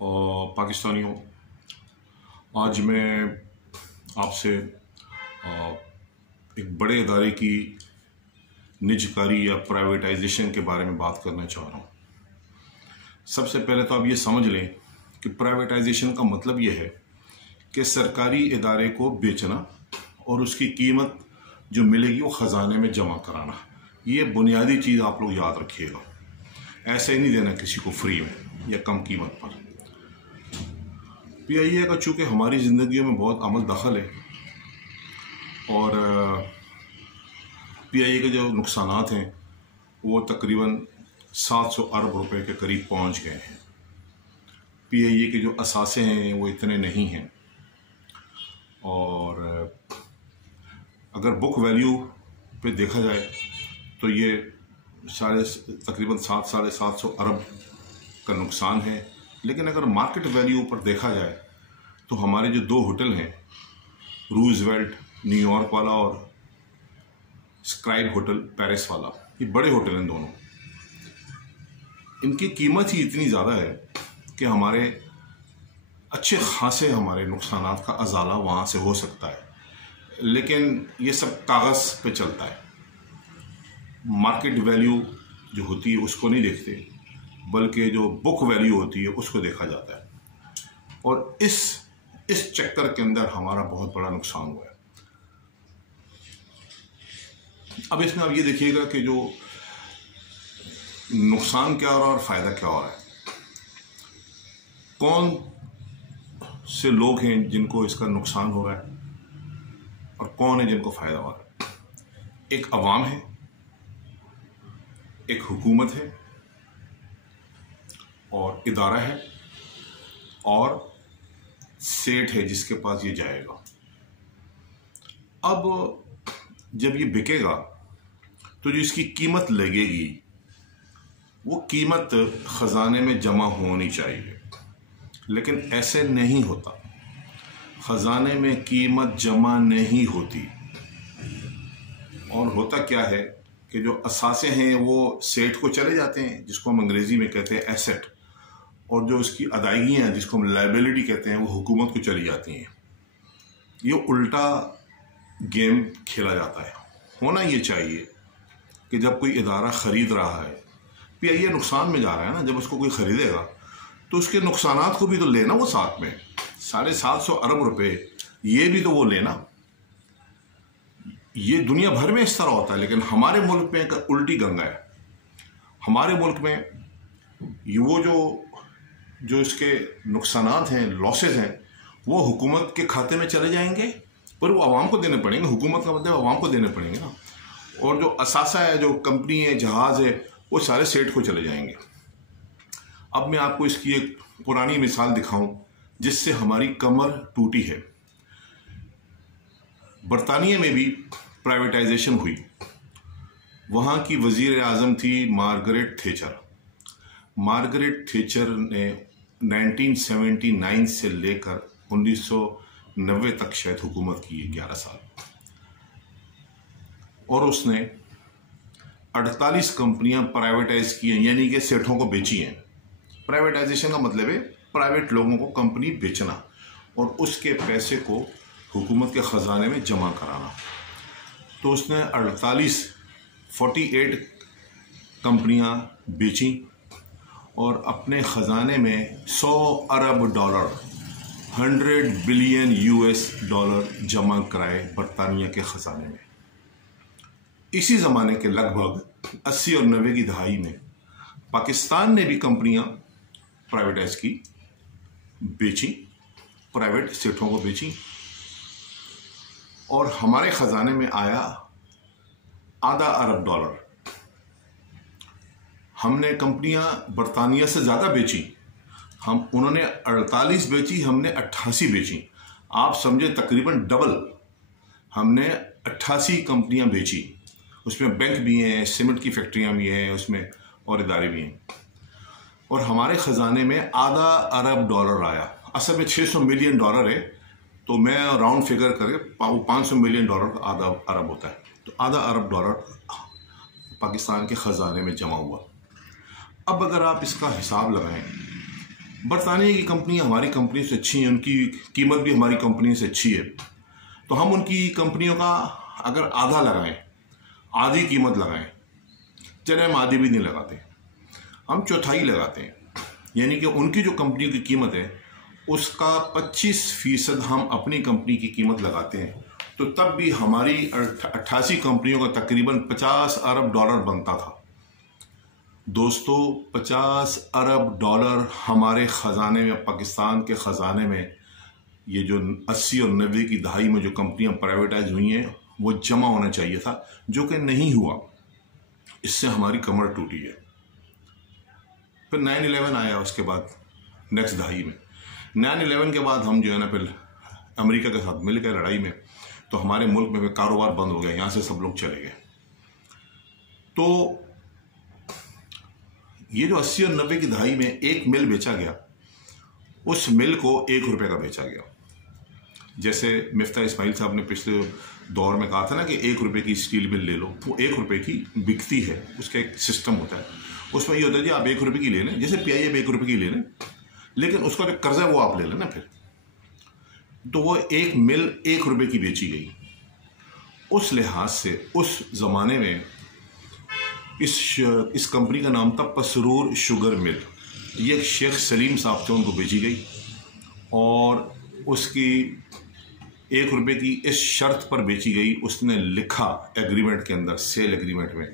और पाकिस्तानियों, आज मैं आपसे एक बड़े इदारे की निजकारी या प्राइवेटाइजेशन के बारे में बात करना चाह रहा हूँ। सबसे पहले तो आप ये समझ लें कि प्राइवेटाइजेशन का मतलब ये है कि सरकारी इदारे को बेचना और उसकी कीमत जो मिलेगी वो ख़जाने में जमा कराना। ये बुनियादी चीज़ आप लोग याद रखिएगा। ऐसे ही नहीं देना किसी को फ्री में या कम कीमत पर। PIA का चूँकि हमारी ज़िंदगी में बहुत अमल दखल है और PIA के जो नुकसानात हैं वो तकरीबन 700 अरब रुपए के करीब पहुंच गए हैं। PIA के जो असासे हैं वो इतने नहीं हैं और अगर बुक वैल्यू पे देखा जाए तो ये तकरीबन 700-750 अरब का नुकसान है। लेकिन अगर मार्केट वैल्यू पर देखा जाए तो हमारे जो दो होटल हैं, रूजवेल्ट न्यूयॉर्क वाला और स्क्राइब होटल पेरिस वाला, ये बड़े होटल हैं दोनों, इनकी कीमत ही इतनी ज़्यादा है कि हमारे अच्छे खासे हमारे नुकसानात का अजाला वहाँ से हो सकता है। लेकिन ये सब कागज़ पे चलता है। मार्केट वैल्यू जो होती है उसको नहीं देखते, बल्कि जो बुक वैल्यू होती है उसको देखा जाता है। और इस चक्कर के अंदर हमारा बहुत बड़ा नुकसान हुआ है। अब इसमें आप ये देखिएगा कि जो नुकसान क्या हो रहा है और फ़ायदा क्या हो रहा है। कौन से लोग हैं जिनको इसका नुकसान हो रहा है और कौन है जिनको फ़ायदा हो रहा है। एक अवाम है, एक हुकूमत है और इदारा है और सेठ है जिसके पास ये जाएगा। अब जब ये बिकेगा तो जो इसकी कीमत लगेगी वो कीमत ख़जाने में जमा होनी चाहिए, लेकिन ऐसे नहीं होता। ख़जाने में कीमत जमा नहीं होती और होता क्या है कि जो असासे हैं वो सेठ को चले जाते हैं, जिसको हम अंग्रेज़ी में कहते हैं एसेट, और जो उसकी अदायगियाँ हैं जिसको हम लायबिलिटी कहते हैं वो हुकूमत को चली जाती हैं। ये उल्टा गेम खेला जाता है। होना ये चाहिए कि जब कोई इदारा ख़रीद रहा है, PIA नुकसान में जा रहा है ना, जब उसको कोई ख़रीदेगा तो उसके नुकसानात को भी तो लेना वो साथ में। 750 अरब रुपए ये भी तो वो लेना। ये दुनिया भर में इस तरह होता है, लेकिन हमारे मुल्क में एक उल्टी गंगा है। हमारे मुल्क में ये वो जो इसके नुकसानात हैं, लॉसेस हैं, वो हुकूमत के खाते में चले जाएंगे, पर वो आवाम को देने पड़ेंगे। हुकूमत का मतलब आवाम को देने पड़ेंगे ना। और जो असासा है, जो कंपनी है, जहाज़ है, वो सारे सेठ को चले जाएंगे। अब मैं आपको इसकी एक पुरानी मिसाल दिखाऊं जिससे हमारी कमर टूटी है। बरतानिया में भी प्राइवेटाइजेशन हुई। वहाँ की वज़ीर आज़म थी मार्गरेट थैचर। मार्गरेट थैचर ने 1979 से लेकर 1990 तक शायद हुकूमत की है, 11 साल, और उसने 48 कंपनियां प्राइवेटाइज की हैं, यानी कि सेठों को बेची हैं। प्राइवेटाइजेशन का मतलब है प्राइवेट लोगों को कंपनी बेचना और उसके पैसे को हुकूमत के ख़जाने में जमा कराना। तो उसने 48 कंपनियां बेची और अपने ख़जाने में 100 अरब डॉलर, 100 बिलियन US डॉलर जमा कराए बरतानिया के ख़जाने में। इसी ज़माने के लगभग 80 और 90 की दहाई में पाकिस्तान ने भी कंपनियां प्राइवेटाइज की, बेची, प्राइवेट सेठों को बेची, और हमारे ख़जाने में आया आधा अरब डॉलर। हमने कंपनियां बरतानिया से ज़्यादा बेची। उन्होंने 48 बेची, हमने 88 बेची। आप समझे तकरीबन डबल। हमने 88 कंपनियां बेची। उसमें बैंक भी हैं, सीमेंट की फैक्ट्रियां भी हैं उसमें, और इदारे भी हैं। और हमारे ख़जाने में आधा अरब डॉलर आया। असल में 600 मिलियन डॉलर है, तो मैं राउंड फिगर करके 500 मिलियन डॉलर आधा अरब होता है। तो आधा अरब डॉलर पाकिस्तान के ख़जाने में जमा हुआ। अब अगर आप इसका हिसाब लगाएं बरतानिया की कंपनी हमारी कंपनी से अच्छी हैं, उनकी कीमत भी हमारी कंपनी से अच्छी है, तो हम उनकी कंपनियों का अगर आधा लगाएं, आधी कीमत लगाएं, चले हम आधी भी नहीं लगाते, हम चौथाई लगाते हैं, यानी कि उनकी जो कंपनियों की कीमत है उसका 25% हम अपनी कंपनी की कीमत लगाते हैं, तो तब भी हमारी 88 कंपनियों का तकरीबन 50 अरब डॉलर बनता था। दोस्तों, 50 अरब डॉलर हमारे ख़जाने में, पाकिस्तान के ख़जाने में, ये जो 80 और 90 की दहाई में जो कंपनियां प्राइवेटाइज हुई हैं वो जमा होना चाहिए था, जो कि नहीं हुआ। इससे हमारी कमर टूटी है। फिर 9/11 आया, उसके बाद नेक्स्ट दहाई में 9/11 के बाद हम जो है ना फिर अमेरिका के साथ मिल गए लड़ाई में, तो हमारे मुल्क में फिर कारोबार बंद हो गया, यहाँ से सब लोग चले गए। तो ये जो 80 और 90 की दहाई में एक मिल बेचा गया, उस मिल को 1 रुपये का बेचा गया। जैसे मिफ्ता इस्माइल साहब ने पिछले दौर में कहा था ना कि 1 रुपये की स्टील मिल ले लो, वो 1 रुपये की बिकती है, उसका एक सिस्टम होता है। उसमें ये होता है जी आप 1 रुपये की ले लें, जैसे PIA 1 रुपये की ले लें, लेकिन उसका जो कर्जा है वो आप ले लें ना फिर। तो वो एक मिल 1 रुपये की बेची गई। उस लिहाज से उस ज़माने में इस कंपनी का नाम था पसरूर शुगर मिल। ये एक शेख सलीम साहब थे, उनको बेची गई, और उसकी 1 रुपये की इस शर्त पर बेची गई, उसने लिखा एग्रीमेंट के अंदर, सेल एग्रीमेंट में,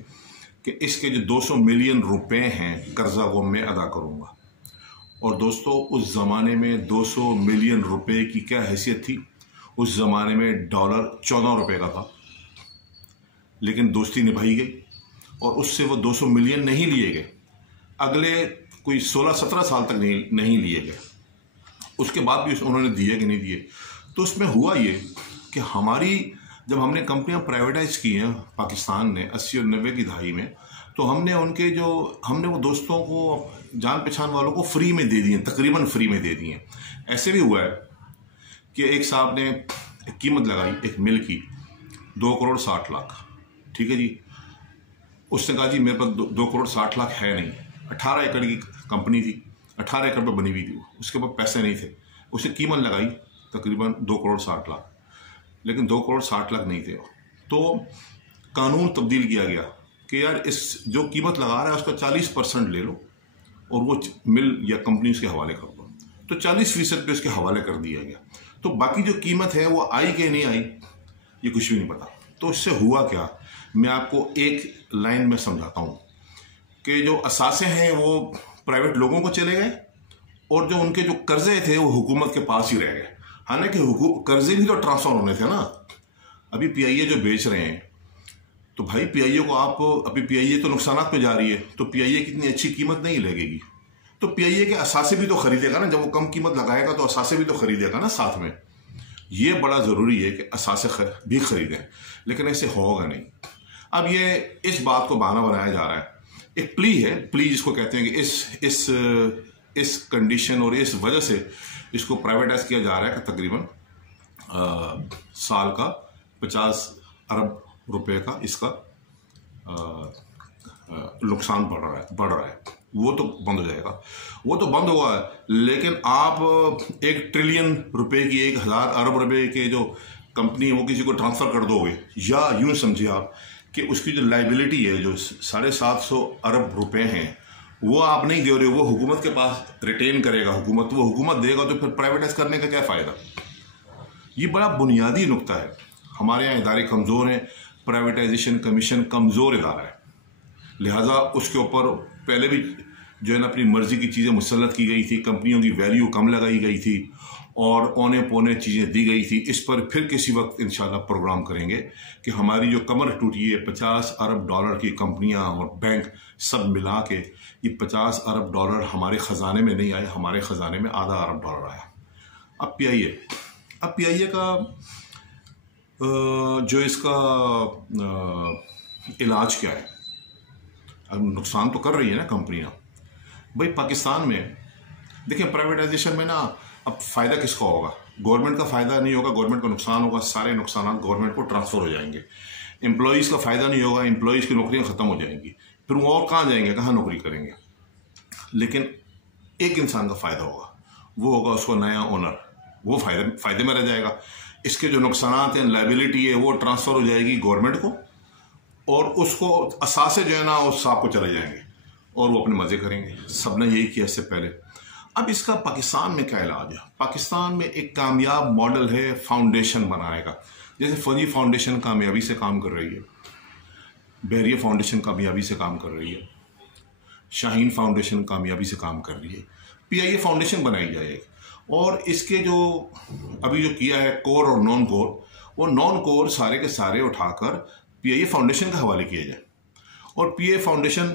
कि इसके जो 200 मिलियन रुपए हैं कर्जा वो मैं अदा करूँगा। और दोस्तों, उस ज़माने में 200 मिलियन रुपए की क्या हैसियत थी? उस ज़माने में डॉलर 14 रुपये का था, लेकिन दोस्ती निभाई गई और उससे वो 200 मिलियन नहीं लिए गए। अगले कोई 16-17 साल तक नहीं लिए गए। उसके बाद भी उन्होंने दिए कि नहीं दिए। तो उसमें हुआ ये कि जब हमने कंपनियां प्राइवेटाइज की हैं पाकिस्तान ने 80 और 90 की दहाई में, तो हमने वो दोस्तों को, जान पहचान वालों को फ्री में दे दिए, तकरीबन फ्री में दे दिए। ऐसे भी हुआ है कि एक साहब ने कीमत लगाई एक मिल की 2 करोड़ 60 लाख, ठीक है जी। उसने कहा जी मेरे पास 2 करोड़ 60 लाख है नहीं। 18 एकड़ की कंपनी थी, 18 एकड़ पर बनी हुई थी, उसके पास पैसे नहीं थे। उसने कीमत लगाई तकरीबन 2 करोड़ 60 लाख, लेकिन 2 करोड़ 60 लाख नहीं थे। तो कानून तब्दील किया गया कि यार इस जो कीमत लगा रहा है उसका 40% ले लो और वो मिल या कंपनी उसके हवाले कर दो। तो 40% पे उसके हवाले कर दिया गया। तो बाकी जो कीमत है वो आई कि नहीं आई, ये कुछ भी नहीं पता। तो इससे हुआ क्या, मैं आपको एक लाइन में समझाता हूँ कि जो असासे हैं वो प्राइवेट लोगों को चले गए, और जो उनके जो कर्जे थे वो हुकूमत के पास ही रह गए। हालांकि कर्जे भी तो ट्रांसफर होने थे ना। अभी PIA जो बेच रहे हैं, तो भाई PIA को आप, अभी PIA तो नुकसानात पे जा रही है, तो PIA की इतनी अच्छी कीमत नहीं लगेगी, तो PIA के असासे भी तो खरीदेगा ना। जब वो कम कीमत लगाएगा तो असासे भी तो खरीदेगा ना साथ में। ये बड़ा ज़रूरी है कि असासे भी खरीदें, लेकिन ऐसे होगा नहीं। अब ये इस बात को बहाना बनाया जा रहा है, एक प्ली है, प्ली जिसको कहते हैं कि इस कंडीशन और इस वजह से इसको प्राइवेटाइज किया जा रहा है कि तकरीबन साल का 50 अरब रुपए का इसका नुकसान बढ़ रहा है। वो तो बंद हो जाएगा, वो तो बंद हुआ है, लेकिन आप 1 ट्रिलियन रुपए की 1000 अरब रुपए के जो कंपनी है वो किसी को ट्रांसफर कर दोगे, या यूं समझिए आप कि उसकी जो लाइबिलिटी है जो 750 अरब रुपए हैं वो आप नहीं दे रहे हो, वो हुकूमत के पास रिटेन करेगा हुकूमत, वो हुकूमत देगा, तो फिर प्राइवेटाइज करने का क्या फ़ायदा। ये बड़ा बुनियादी नुक्ता है। हमारे यहाँ इदारे कमज़ोर हैं, प्राइवेटाइजेशन कमीशन कमज़ोर इदारा है, लिहाजा उसके ऊपर पहले भी जो है ना अपनी मर्जी की चीज़ें मुसल्लत की गई थी, कंपनियों की वैल्यू कम लगाई गई थी और औने पौने चीज़ें दी गई थी। इस पर फिर किसी वक्त इंशाल्लाह प्रोग्राम करेंगे कि हमारी जो कमर टूटी है, 50 अरब डॉलर की कंपनियां और बैंक सब मिला के ये 50 अरब डॉलर हमारे ख़जाने में नहीं आए, हमारे ख़जाने में आधा अरब डॉलर आया। अब PIA का जो इसका इलाज क्या है। अब नुकसान तो कर रही है ना कंपनियां भाई। पाकिस्तान में देखिए प्राइवेटाइजेशन में ना अब फ़ायदा किसका होगा, गवर्नमेंट का फ़ायदा नहीं होगा, गवर्नमेंट को नुकसान होगा, सारे नुकसान गवर्नमेंट को ट्रांसफ़र हो जाएंगे। एम्प्लॉयज़ का फ़ायदा नहीं होगा, एम्प्लॉयज़ की नौकरियां ख़त्म हो जाएंगी, फिर वो और कहाँ जाएंगे, कहाँ नौकरी करेंगे। लेकिन एक इंसान का फ़ायदा होगा, वो होगा उसको नया ओनर, वो फ़ायदे में रह जाएगा। इसके जो नुकसान हैं, लायबिलिटी है, वो ट्रांसफ़र हो जाएगी गवर्नमेंट को, और उसको असासे जो है ना उस साहब को चले जाएंगे और वो अपने मज़े करेंगे। सब ने यही किया इससे पहले। अब इसका पाकिस्तान में क्या इलाज है? पाकिस्तान में एक कामयाब मॉडल है फाउंडेशन बनाने का। जैसे फौजी फाउंडेशन कामयाबी से काम कर रही है, बहरिया फाउंडेशन कामयाबी से काम कर रही है, शाहीन फाउंडेशन कामयाबी से काम कर रही है, PIA फाउंडेशन बनाई जाए। और इसके जो अभी जो किया है कोर और नॉन कोर, वो नॉन कोर सारे के सारे उठाकर PIA फाउंडेशन के हवाले किया जाए, और PIA फाउंडेशन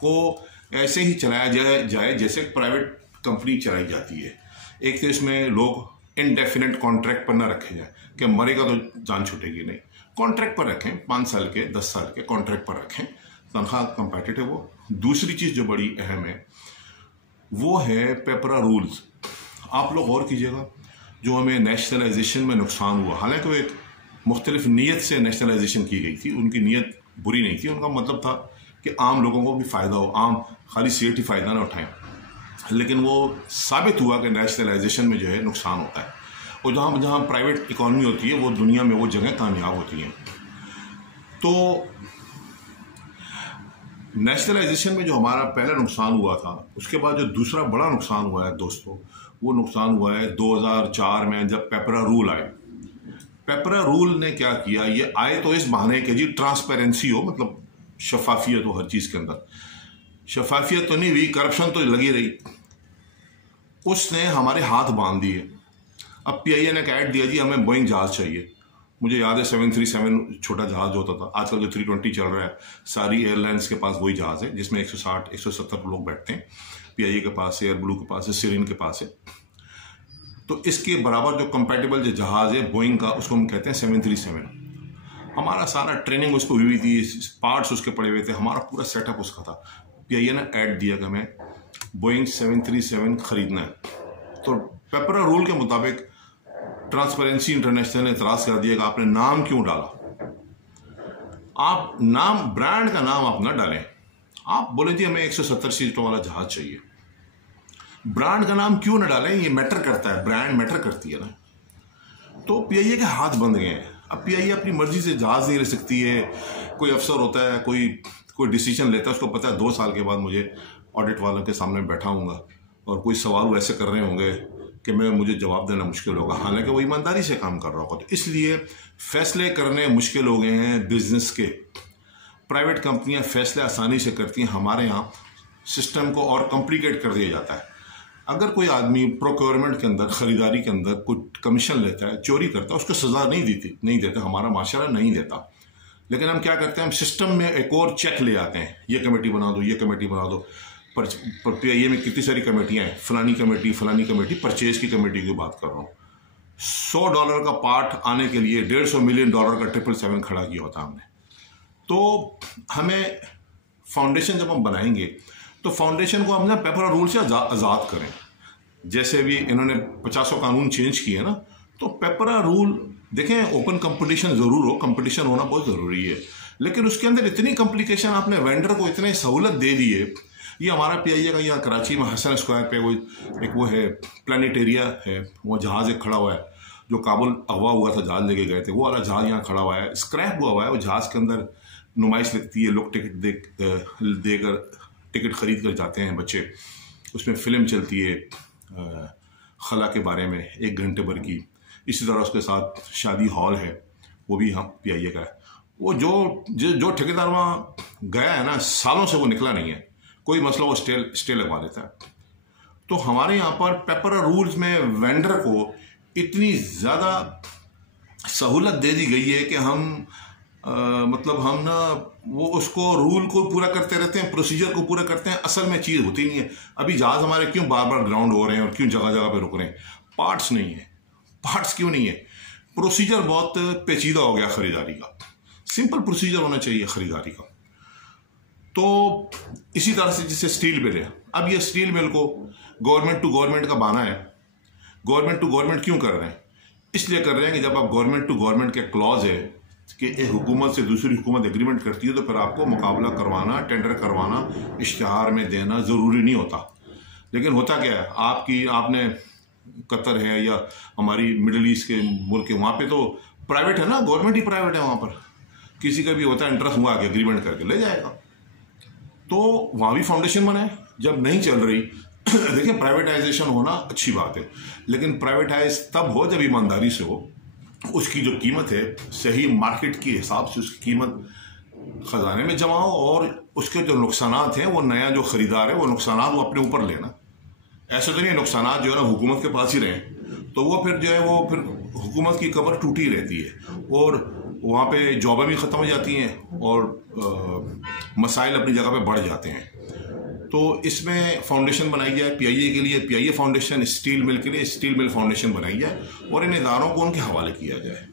को ऐसे ही चलाया जाए जैसे प्राइवेट कंपनी चलाई जाती है। एक तो इसमें लोग इनडेफिनेट कॉन्ट्रैक्ट पर ना रखे जाए कि मरेगा तो जान छूटेगी, नहीं, कॉन्ट्रैक्ट पर रखें, 5 साल के 10 साल के कॉन्ट्रैक्ट पर रखें, तनख्वाह कंपेटिटिव हो। दूसरी चीज़ जो बड़ी अहम है वो है पेपरा रूल्स। आप लोग गौर कीजिएगा, जो हमें नेशनलाइजेशन में नुकसान हुआ, हालांकि वो एक मुख्तलिफ नीयत से नेशनलाइजेशन की गई थी, उनकी नीयत बुरी नहीं थी, उनका मतलब था कि आम लोगों को भी फ़ायदा हो, आम खाली सेठ ही फ़ायदा ना उठाएं। लेकिन वो साबित हुआ कि नेशनलाइजेशन में जो है नुकसान होता है, और जहाँ जहाँ प्राइवेट इकॉनमी होती है वो दुनिया में वो जगह कामयाब होती हैं। तो नेशनलाइजेशन में जो हमारा पहला नुकसान हुआ था, उसके बाद जो दूसरा बड़ा नुकसान हुआ है दोस्तों, वो नुकसान हुआ है 2004 में जब पेपरा रूल आए। पेपरा रूल ने क्या किया, ये आए तो इस बहाने के जी ट्रांसपेरेंसी हो, मतलब शफाफियत हो हर चीज़ के अंदर। शफाफियत तो नहीं हुई, करप्शन तो लगी रही, उसने हमारे हाथ बांध दिए। अब PIA ने कैट दिया जी हमें बोइंग जहाज़ चाहिए। मुझे याद है 737 छोटा जहाज़ होता था, आजकल जो 320 चल रहा है, सारी एयरलाइंस के पास वही जहाज़ है जिसमें 160-170 लोग बैठते हैं। PIA के पास है, एयर ब्लू के पास है, सिरिन के पास है। तो इसके बराबर जो कंपैटिबल जो जहाज़ है बोइंग का, उसको हम कहते हैं 737। हमारा सारा ट्रेनिंग उसको हुई थी, पार्ट्स उसके पड़े हुए थे, हमारा पूरा सेटअप उसका था। PIA ने ऐड दिया कि हमें बोइंग 737 खरीदना है। तो पेपरा रूल के मुताबिक ट्रांसपेरेंसी इंटरनेशनल ने एतराज़ कर दिया कि आपने नाम क्यों डाला। आप नाम, ब्रांड का नाम आप ना डालें, आप बोले जी हमें 170 सीटों वाला जहाज चाहिए। ब्रांड का नाम क्यों ना डालें, ये मैटर करता है, ब्रांड मैटर करती है ना। तो PIA के हाथ बंद गए हैं। अब PIA अपनी मर्जी से जहाज नहीं ले सकती है। कोई अफसर होता है, कोई डिसीजन लेता है, उसको पता है 2 साल के बाद मुझे ऑडिट वालों के सामने बैठा हूँगा और कोई सवाल वैसे कर रहे होंगे कि मुझे जवाब देना मुश्किल होगा, हालांकि वो ईमानदारी से काम कर रहा होगा। तो इसलिए फैसले करने मुश्किल हो गए हैं बिजनेस के। प्राइवेट कंपनियां फैसले आसानी से करती हैं, हमारे यहाँ सिस्टम को और कॉम्प्लिकेट कर दिया जाता है। अगर कोई आदमी प्रोक्योरमेंट के अंदर, खरीदारी के अंदर कोई कमीशन लेता है, चोरी करता है, उसको सजा नहीं देता, हमारा माशरा नहीं देता। लेकिन हम क्या करते हैं, हम सिस्टम में एक और चेक ले आते हैं, ये कमेटी बना दो, ये कमेटी बना दो। पर PIA में कितनी सारी कमेटियां हैं, फलानी कमेटी, परचेज की कमेटी की बात कर रहा हूँ। $100 का पार्ट आने के लिए $150 मिलियन का 777 खड़ा किया होता हमने। तो हमें फाउंडेशन जब हम बनाएंगे तो फाउंडेशन को हम ना पेपरा रूल से आज़ाद करें। जैसे भी इन्होंने 50 कानून चेंज किए ना, तो पेपरा रूल देखें, ओपन कंपटीशन ज़रूर हो, कंपटीशन होना बहुत ज़रूरी है, लेकिन उसके अंदर इतनी कॉम्प्लिकेशन आपने वेंडर को इतने सहूलत दे दी है। ये हमारा PIA का यहाँ कराची में हसन स्क्वायर पे वो है प्लानिटेरिया है, वो जहाज़ एक खड़ा हुआ है, जो काबुल अगवा हुआ था, जहाज़ लेके गए थे, वो वाला जहाज़ यहाँ खड़ा हुआ है, स्क्रैप हुआ है। वो जहाज़ के अंदर नुमाइश लगती है, लोग टिकट खरीद कर जाते हैं बच्चे, उसमें फ़िल्म चलती है खला के बारे में 1 घंटे भर की। इसी तरह उसके साथ शादी हॉल है, वो भी हम PIA का है। वो जो ठेकेदार वहाँ गया है ना, सालों से वो निकला नहीं है, कोई मसला वो स्टे लगवा देता है। तो हमारे यहाँ पर पेपरा रूल्स में वेंडर को इतनी ज़्यादा सहूलत दे दी गई है कि हम हम ना वो उसको रूल को पूरा करते रहते हैं, प्रोसीजर को पूरा करते हैं, असल में चीज़ होती नहीं है। अभी जहाज़ हमारे क्यों बार बार ग्राउंड हो रहे हैं और क्यों जगह जगह पे रुक रहे हैं? पार्ट्स नहीं है। पार्ट्स क्यों नहीं है? प्रोसीजर बहुत पेचीदा हो गया खरीदारी का। सिंपल प्रोसीजर होना चाहिए खरीदारी का। तो इसी तरह से जिससे स्टील मिल है, अब ये स्टील मिल को गवर्नमेंट टू गवर्नमेंट का बहाना है। गवर्नमेंट टू गवर्नमेंट क्यों कर रहे हैं? इसलिए कर रहे हैं कि जब आप गवर्नमेंट टू गवर्नमेंट के क्लॉज है कि एक हुकूमत से दूसरी हुकूमत एग्रीमेंट करती है, तो फिर आपको मुकाबला करवाना, टेंडर करवाना, इश्तिहार में देना ज़रूरी नहीं होता। लेकिन होता क्या है, आपने कतर है या हमारी मिडिल ईस्ट के मुल्क है, वहाँ पे तो प्राइवेट है ना, गवर्नमेंट ही प्राइवेट है। वहाँ पर किसी का भी होता है इंटरेस्ट हुआ कि एग्रीमेंट करके ले जाएगा। तो वहाँ भी फाउंडेशन बनाए, जब नहीं चल रही देखिए प्राइवेटाइजेशन होना अच्छी बात है, लेकिन प्राइवेटाइज तब हो जब ईमानदारी से हो, उसकी जो कीमत है सही मार्केट के हिसाब से उसकी कीमत खजाने में जमा हो, और उसके जो नुकसानात हैं वो नया जो खरीदार है वो नुकसानात वो अपने ऊपर लेना। ऐसे तो नहीं नुकसानात जो है ना हुकूमत के पास ही रहे, तो वो फिर जो है वो फिर हुकूमत की कमर टूटी रहती है और वहाँ पे जॉबें भी ख़त्म हो जाती हैं और मसाइल अपनी जगह पे बढ़ जाते हैं। तो इसमें फाउंडेशन बनाई जाए पीआईए के लिए, पीआईए फाउंडेशन, स्टील मिल के लिए स्टील मिल फाउंडेशन बनाई जाए और इन इदारों को उनके हवाले किया जाए।